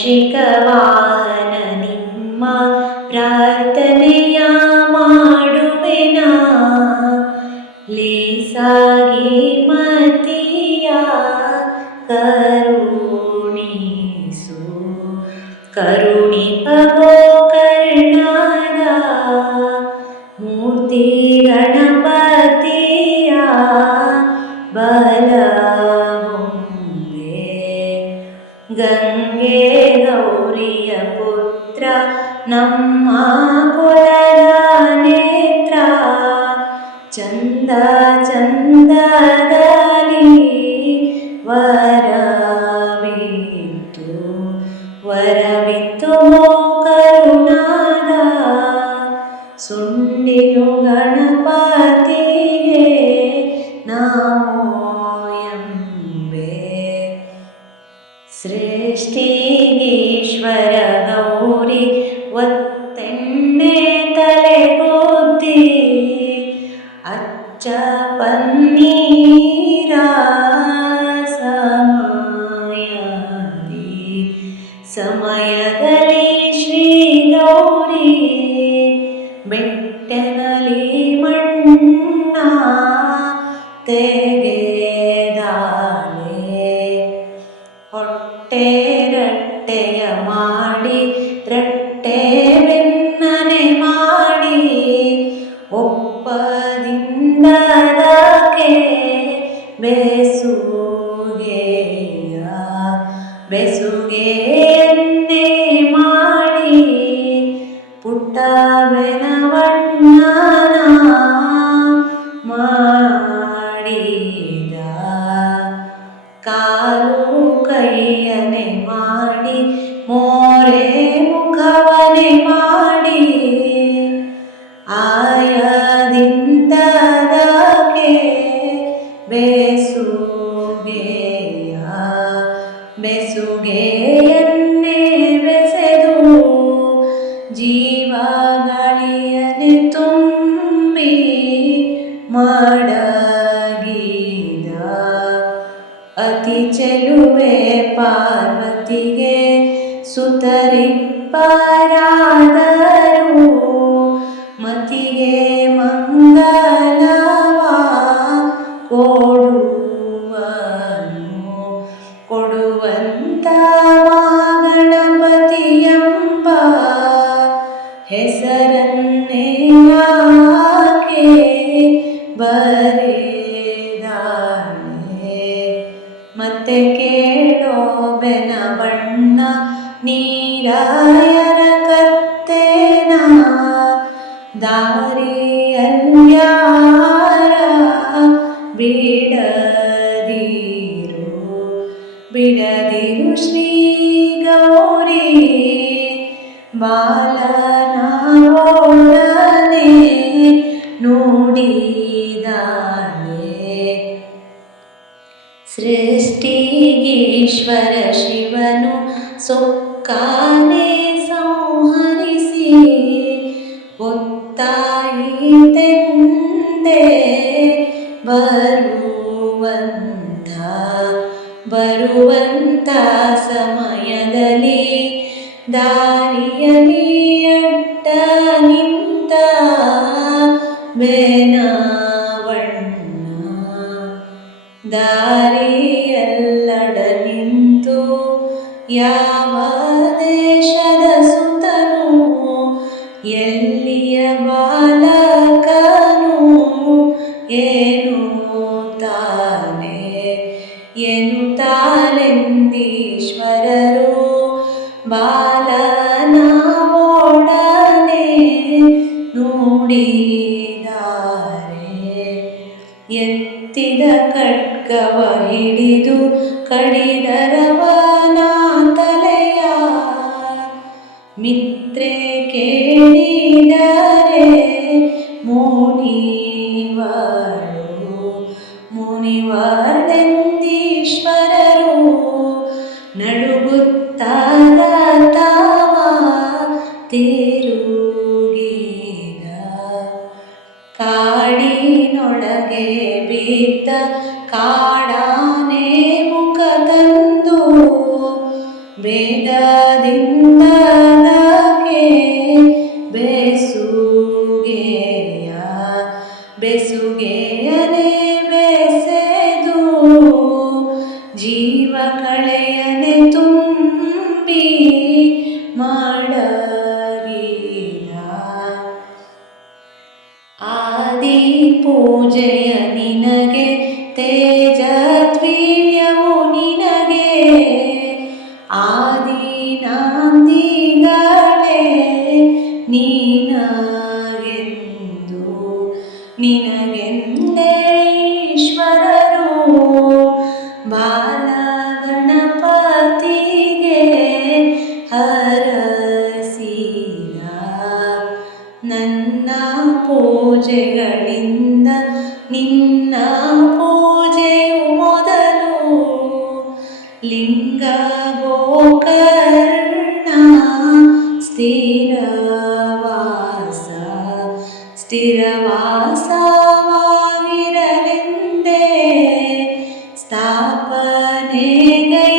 ಕೌಶಿಕ ವಾಹನ ನಿಮ್ಮ ಪ್ರಾರ್ಥನೆಯ ಮಾಡುವೆನ ಲೇಸಾಗಿ ಮತಿಯ ಕರುಣಿಸು ಕರುಣಿಪವೋ ಕರ್ಣದ ಮೂರ್ತಿ ಗಣಪತಿಯ ಬಲವೊಂದೇ गङ्गे गौर्यपुत्र पुत्र ಸೃಷ್ಟಿಗೀಶ್ವರ ಗೌರಿ ಒತ್ತೆಣ್ಣೆ ತಲೆಗೊದ್ದಿ. ಅಚ್ಚ ಪನ್ನೀರ ಸಮಯದಿ. ಸಮಯದಲ್ಲಿ ಶ್ರೀ ಗೌರಿ ಬೆಟ್ಟದಲ್ಲಿ ಬೆನ್ನನೆ ಮಾಡಿ ಒಪ್ಪದಿಂದದಕ್ಕೆ ಬೆಸುಗೆಯ ಬೆಸುಗೆಯನ್ನೇ ಬೆಸುಗೆಯ ಬೆಸುಗೆಯನ್ನೇ ಬೆಸೆದು ಜೀವ ಗಾಳಿಯನೆ ತುಂಬಿ ಮಾಡಗಿದ ಅತಿ ಚೆಲುವೆ ಪಾರ್ವತಿಗೆ ಸುತರಿಪ್ಪರಾದರು ಹೆಸರನ್ನೇ ಆಕೆ ಬರೆದಾಳೆ ಮತ್ತೆ ಕೇಳೋ ಬೆನ ಬಣ್ಣ ನೀರಾಯರ ಕತ್ತೇನ ದಾರಿಯಲ್ಯಾರ ಬಿಡದಿರು ಬಿಡದಿರು ಶ್ರೀ ಗೌರಿ ಬಾಲನ ಒಡನೆ ನುಡಿದಾಳೆ ಸೃಷ್ಟಿಗೀಶ್ವರ ಶಿವನು ಸೊಕ್ಕಾನೆ ಸಂಹರಿಸಿ ಒತ್ತಾಯಿತೆಂದೆ ಬರುವಂತ ಬರುವಂತ ಸಮಯದಲ್ಲಿ ದಾರಿಯಲ್ಲಿ ಅಡ್ಡ ನಿಂತ ಬೆನವಣ್ಣ ದಾರಿಯಲ್ಲಡ ನಿಂತು ಯಾವ ದೇಶದ ಸುತನು ಎಲ್ಲಿಯ ಬಾಲಕನು ಏನು ಮಿತ್ರೆ ಕೇಳಿದರೆ ಮುನಿವರು ಮುನಿವರ್ಡೆಂದೀಶ್ವರರು ನಡುಗುತ್ತಾದ ತಾವ ತಿರುಗಿದ ಕಾಡಿನೊಳಗೆ ಬಿದ್ದ ಕಾಡಾನೆ ಮುಖ ಬೆಸುಗೆಯನೆ ಬೆಸೆದು ಜೀವ ಕಳೆಯನೆ ತುಂಬಿ ಮಾಡಲಿಲ್ಲ ಆದಿ ಪೂಜೆಯ ನಿನಗೆ ತೇಜತ್ವೀಯವು ನಿನಗೆ ಆದಿ ನಾಂದಿಗಳೇ ನೀನಾಗೆಂದು ನಿನಗೆಂದೇ ಈಶ್ವರರು ಬಾಲಗಣಪತಿಗೆ ಹರಸಿದ ನನ್ನ ಪೂಜೆಗಳಿಂದ ನಿನ್ನ ಪೂಜೆಯು ಮೊದಲು. ಲಿಂಗ ಗೋಕರ್ಣ ಸ್ಥಿರವಾಸ ಸ್ಥಿರವಾಸವಾಗಿರಲೆಂದೇ காப்பனேகை